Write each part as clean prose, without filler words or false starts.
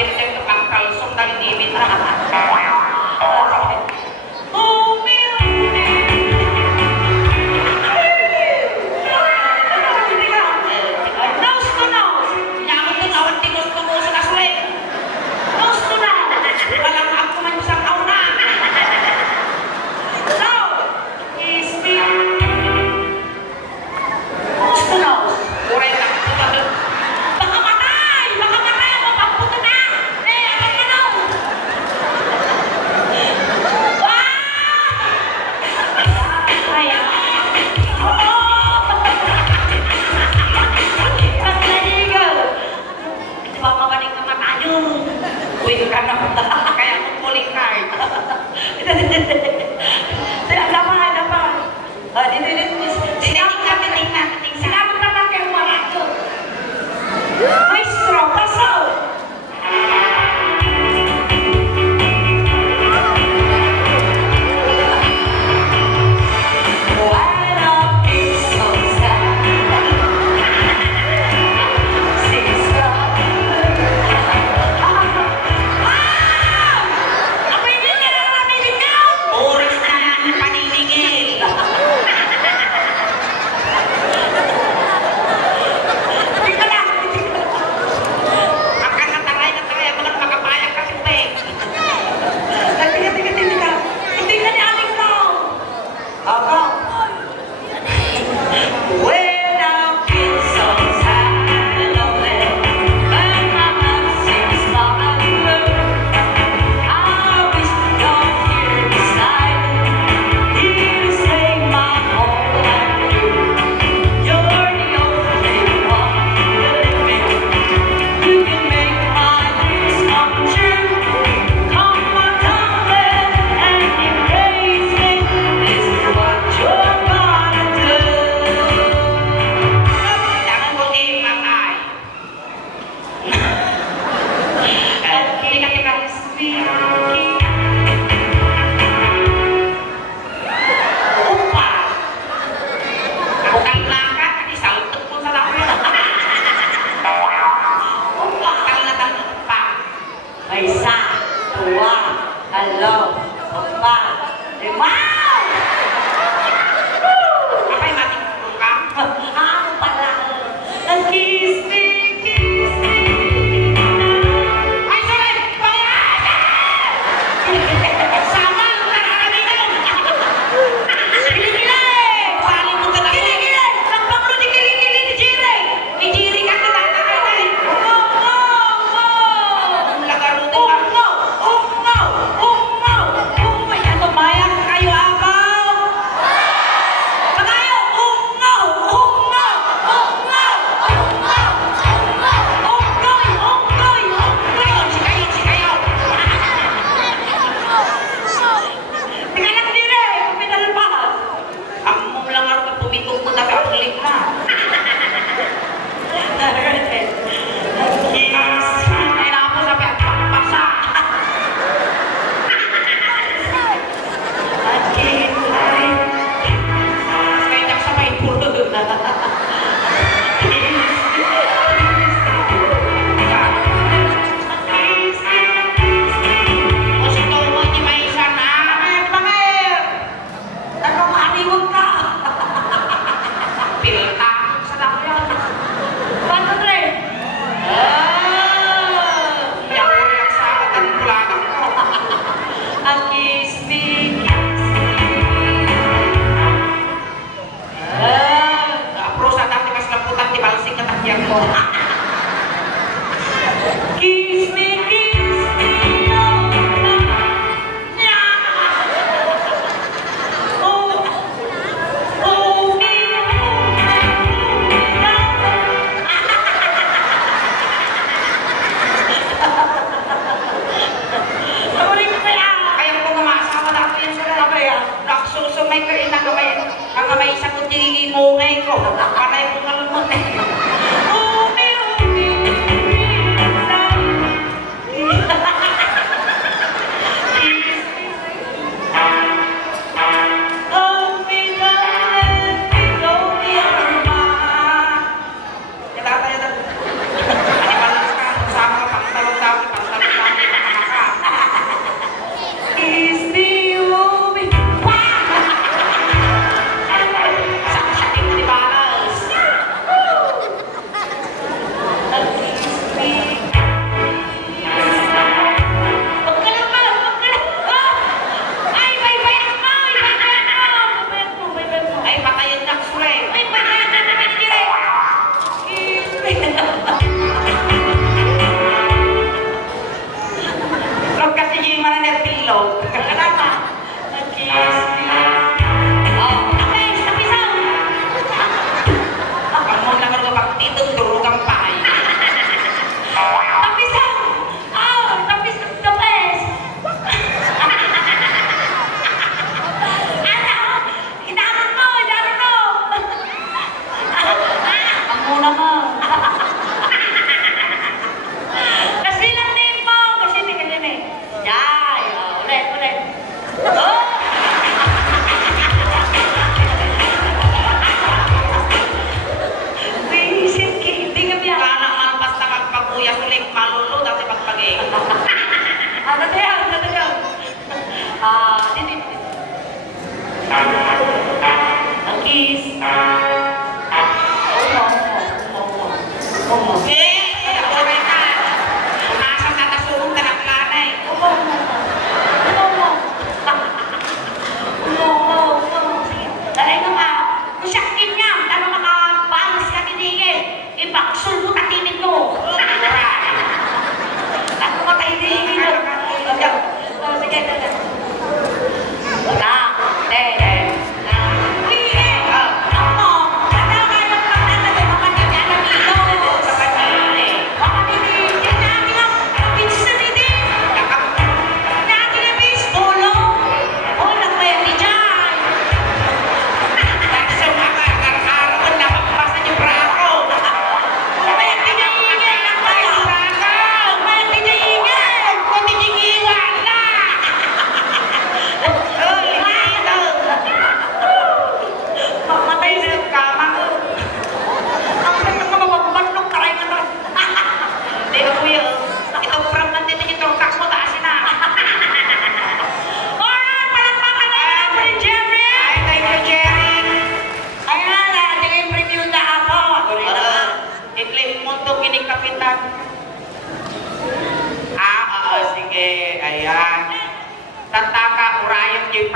Pirten ke pangkalsong dari dimit.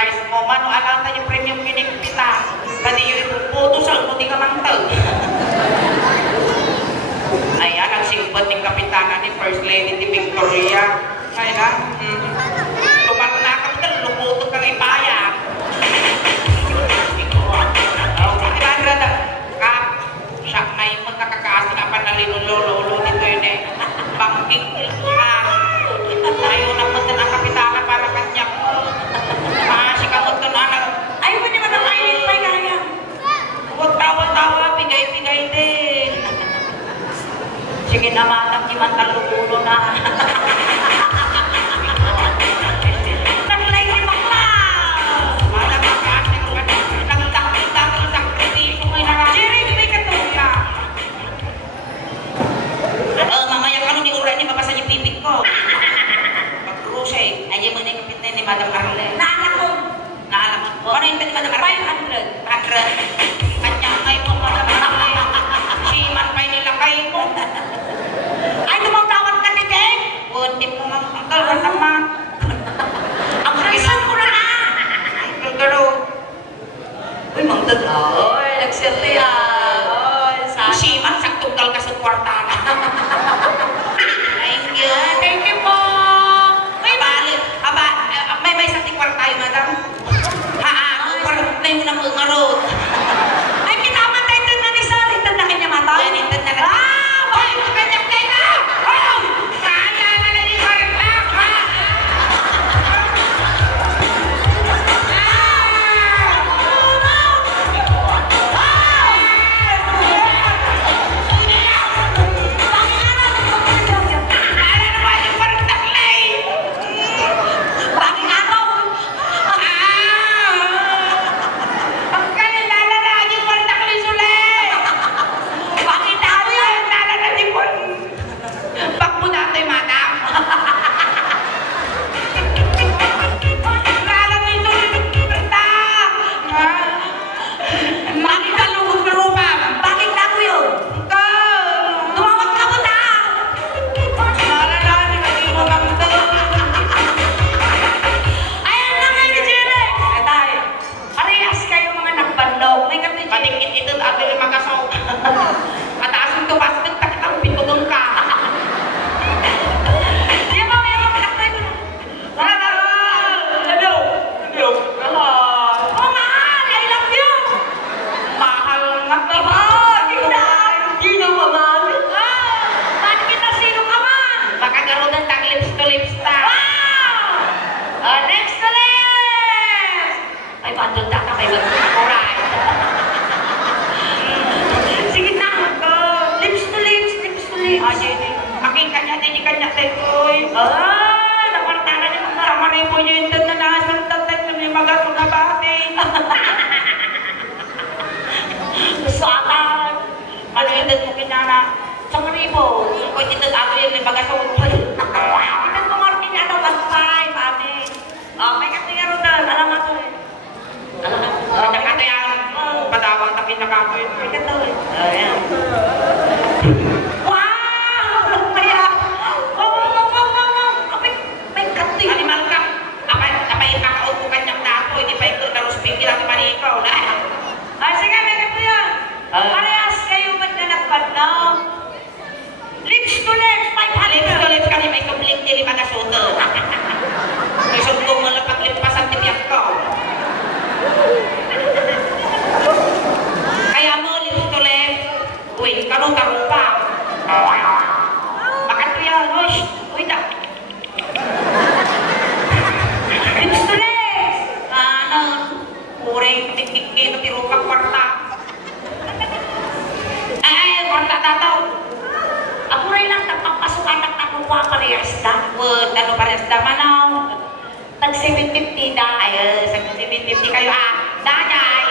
price mo, mano alata yung premium kinigpitan. Kadi yung ipuputo sa ulo, di ka mantag. Ayan, ang simpat ng kapitana ni First Lady ni Victoria. Ay na, tumat na ka mo, lumutot kang ipaya. Diba, Grada? Kap, siya may magkakakaasa na panalilulolo nito yun eh. Bangking ilhan. Ayaw naman din ang kapitana para kanya mo. Si kamot ka na. Ayaw mo naman ang island pa kaya. Huwag tawa-tawa, bigay-bigay din. Sige naman, ang kimantal lukulo na. Naglay si Bakla! Wala ka kasi nang dakil-dakil sa kritisyo mo na. Jerry, may katuya. Mamaya ka nun ni Uray, ni mabasa niyo pipit ko. Mag-crochet. Ayaw mo na yung kapitna ni Madam Arlen. Naanak ko. Naanak ko. Ano yung pwede Madam Arlen? 500. 100. Kanya kayo mo, Madam Arlen. Siman kayo nila kayo mo. Ay, tumawag ka ni Deng? Buti mo nga ang kalawat naman. Ang kailan ko na na. Ang gagaro. Uy, mangtag. Uy, nagserte yan. Siman, saktunggal ka sa kwarta na. Thank you. Thank you po. Uy, balik. Aba, may isang tikwarta tayo, madam. Na yung unang ungarot. Ay, kinaman tayo doon na ni Sal. Hintad na kanya mata. Yan, hintad na kanya. Ay, kanyang tayo na! Oh! Kaya na na yung karetak, ha? Ano naman yung karetak na eh? Bangin ako! Ang kalilala na yung karetak na yung sulit! Bakit ako yun? Lala na di po! Bak mo na ito, madam! Lala na yung sulit ng karetak! Bakit ka lubog na rumam? Bakit ako yun? Ikaw! Tumawag ka mo na! Lala na, hindi mo mamtag! Ayan na ngayon ni Jerry! Etay, parehas kayo mga nagbandaw. May kapit patingin ito at ato yung magasaw. Mataas yung tuwas ng takitang pitulong ka. Di ba may mga pinakbay ko? Hello! Hello! Oh, mahal! I love you! Mahal nga ka ba? Hindi na mahal. Bakit kita sino ka man? Baka garo ng tag lips to lips ta. Wow! Next to lips! Ay, bandol na ka. May mag-kuray. Sige na. Lips to lips. Lips to lips. Aking kanya, hindi kanya tayo. Napartana niya mga maraming po niya yung na nasa tatay ng mga magatong na bate. Satan. Ano yung dad mo kinana? Sa maribo. Kung dito ato yung may magatong. Itan mo nga rin ano, bastay, bate. May katingaro na. Alam nga to eh. Alam nga. Nakatayan. Padawang takin na kapoy. May katoy. Ayan. Wow! Kaya, may kating. Animal ka. Apay kakaot ko kanyang dato. Hindi pa ito na ruspiki lang naman ikaw. Sige, may katoy. Parehas kayo ba't na nagpanaw? Lips to lips, 500. Lips to lips kami may kumling dili magasuto. May sugtong malapat limpasan tibiyak ko. Kaya mo, lips to lips. Uy, karong-karong pa. Bakit ko yan? Uy, da. Lips to lips. Ano? Kureng tikik-kito tirupang kwarta. Ay, kwarta dataw. Ako rin lang nagpapasukan ng takuha parehas da. Word, ano parehas da manaw? Tag 750 da. Ay, 750 kayo Daday,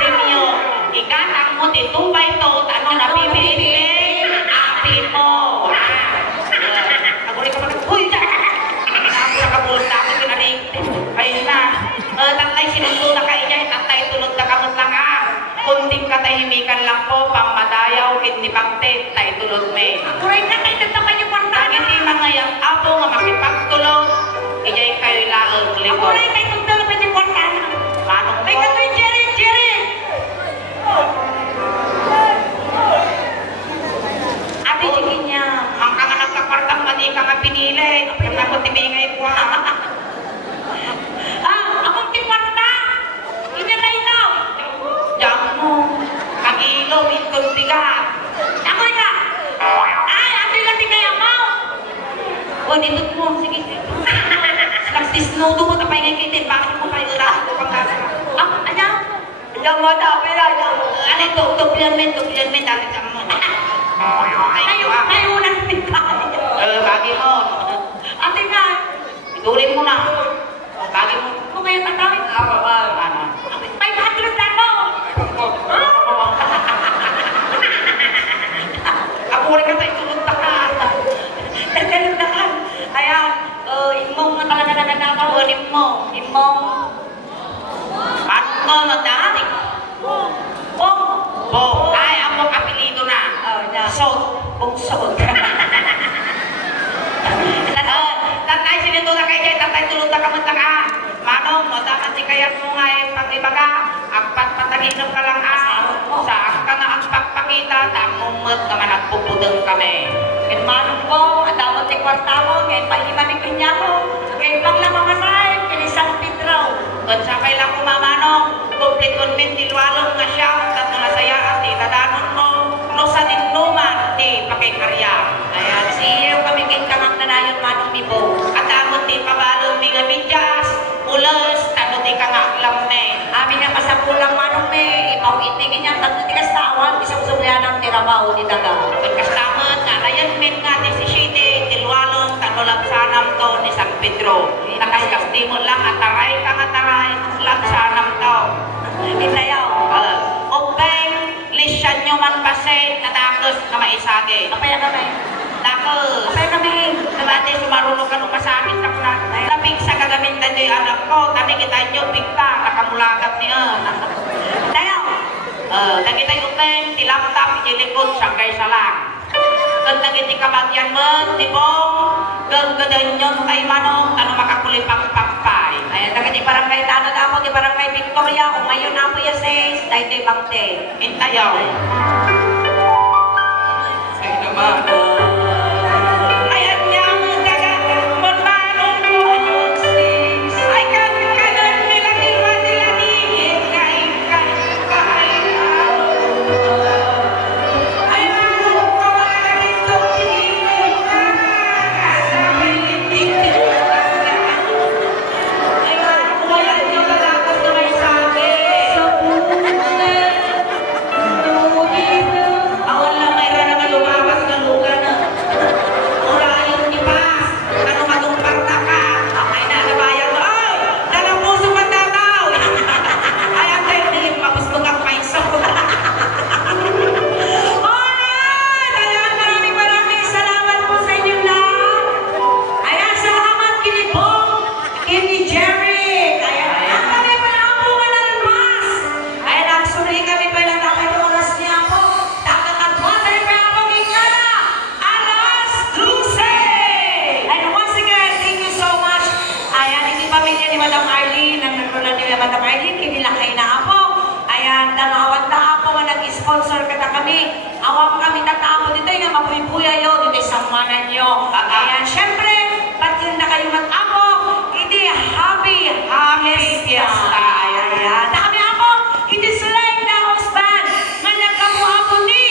premium. Ikatang mo, titubay to. Ano na bibili? Apin mo. Ako rin ka mga, huy, da. Ako nakabulot na ako, pinaring. Ayun na. Tatay, sinundo na kayo niya. Tatay, tulog na kamot lang Kunting katahimikan lang po, pang madayaw, kidney bakte, tay tulog me. Ako rin na kayo naman yung pantana. Hindi mga yung apo nga makipagtulog, iyay kayo laang libo. Ako rin kayo tulog me yung pantana. magtultiga. Ako ka! Ay, ato yung lati kaya mo! O, nindot mo. Sige. Nagsisnudo mo tapay ngay kitin. Bakit mo kayo lahat ko pang kasa? Ano? Ayaw mo na, pera. Ano ito? Tuplian men. Dati ka mo. Ay, unang pinta. Bagi mo. Ate nga. Ituloy mo na. Bagi mo. Kung ngayon tatawin. Ano? 500 lang mo! Ako rin ka tayo tulunta ka. Nagkalundakan. Ayan. Imong na talaga naganagaw. Imong. Paano mo dati? Bo. Ay, ang mong apelido na. Bungsod. Tatay, sinito na kayo dyan. Tatay, tulunta ka mo ka. Manong, no, dapat si kayat mo nga yung pag-ibaga. Ang pagpataginom ka lang saan ka na ang pagpakita. Tamumot naman at pupudong kami. Kaya manong po, at dapat si kwarta mo, kaya pahimamig kanya ko. Kaya paglamamasahin, kaya San Pedro. Kung sakay lang kumamanong, kumplitun-min tilwalong nga siya, at nasaya at itadanon mo, no sa dignuman, di pakikarya. Ayan, siyo kami kay kamang nanayon manong ni Bo. At amot di pabalong ni nga bidyas, ulos, tanong di ka nga lamme. Amin nga kasapulang manong me, ipawit ni ganyan, tanto di kastawan, isang sumyan ang tirabaho ni Daga. Kung kasamot, nalayan min nga ni si Shide, tilwalong, tanong lapsanam to ni San Pedro. Nakaskas di mo lang, ataray ka nga taray, lapsanam to. Itayaw. Upeng, lisyan nyo man kasi, natakos na maisage. Apaya kami. Takos. Apaya kami. Dati sumarunong ka nung masakit na kuna. Labing sa gagamitan nyo yung anak ko, tani kita nyo, bigta, nakamulagat niya. Itayaw. Nakita yung upeng, tilaptap, ilikod, sangkay salang. Kung nagiti kabagyan mo, di bong, gagadan nyo kay manong, tanong makakulipang pampay. Ayan, nagati barangay tanod ako, di barangay Victoria, kung ngayon ako yung says, dahil bangte. Intayaw. Ay naman. Ayan niya mo dagat, manmanong ko. Ay kanon nilang iwan nila nihin, kain. Ay manong ko, wala rito, pinilin ka. Sabi hindi. Ay manong ko, wala nyo kalakas na may sabi. Ako lang may rana nga lumabas ng lugar na urayon ni Paz. Ano magumparta ka? Ay nanabayan mo. Ay! Nanapuso pa tataw! Ay ang tayo nilip mapos mo kang paiso. Alright! Ayan, maraming salamat po sa inyong lahat. Ayan, salamat kini Bong, kini Jerry. Ayan, ang kami pa na po ng mas. Ayan, actually kami pa lang dapat oras niya po. Takakatwatay pa ako gingana. Alas 12! And once again, thank you so much. Ayan, hindi pamilya ni Madam Arlene, ang nagrulan ni Madam Arlene, kinilakay na ako. Ayan, dalawang tao nga nag-sponsor ka na kami. Awang kami tatao dito, yung mapuy-puya yun, dito sa manan nyo. Ayan, syempre, pati na kayo mag-apo, hindi happy fiesta. Ayan, kami ako, hindi select na husband, nga nagkamuhapo ni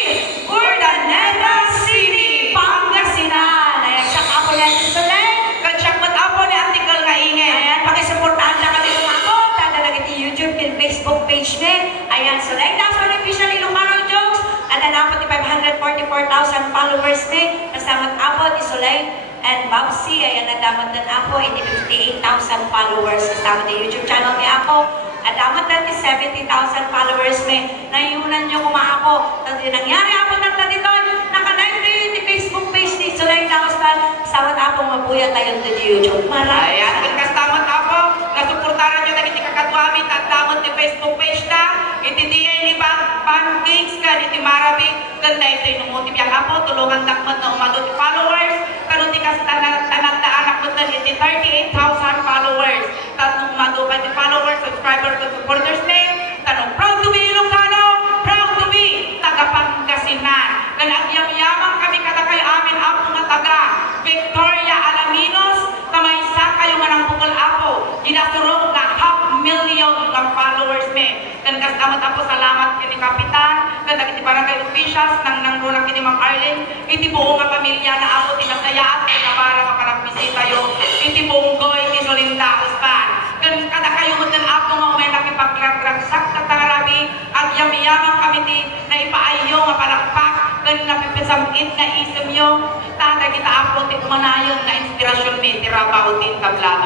Urdaneta City, Pangasinan. Ayan, siya ako na select. Kansyak mag-apo ni article nga ingay. Ayan, pakisuportahan na kami kung ako. Tanda na kita YouTube, kin Facebook page ni. Ayan, so like that's one official Ilocano jokes. At dapat ni 544,000 followers ni. Kasama ako ni Soleil and Babsi. Ayan, nagdamat na ako. Hindi 58,000 followers. Kasama ni YouTube channel ni ako. At damat na 70,000 followers ni. Nayunan nyo kuma ako. Tapos yung nangyari ako na dito. Naka-live na yun ni Facebook page ni Soleil Daustan. Kasama ako mabuya tayo sa YouTube. Maraming Ayan, kung kastamat ako, nasuportaran nyo na hindi kakatwamit at damot ni Facebook page na, itindiyan ni Pancakes ka, ni Marabi, ganda ito yung motive yung apo, tulungan takmat na umadot followers, kanuti ka sa tanagdaan ako na 38,000 followers. Tapos nung umadot ka ni followers, subscribers, supporters name, tanong, proud to be Ilocano, proud to be taga-Pangasinan. Kanagyam-yamang kami kada kayo amin apo nga taga Victoria Alaminos, kamaysa kayo nga ng bukol apo, ginasurong na 500,000 ng followers me. Kan kasama tapo salamat kini Kapitan, kan dagiti barangay Precious, nang nangruna kini Ma'am Arlene, iti buong nga pamilya na ako tinasayat, na para makaragbisita yo, iti bunggoy, iti Solinda, Uspan. Kada kayo mo ng ako nga may nakipagragsak na tarabi, at yami-yamang kami na ipaayo, mapalakpak, kan napipisamit na isem yo, tada kita ako, ti kumanayon na inspirasyon ni Tirabaho, ti tablado.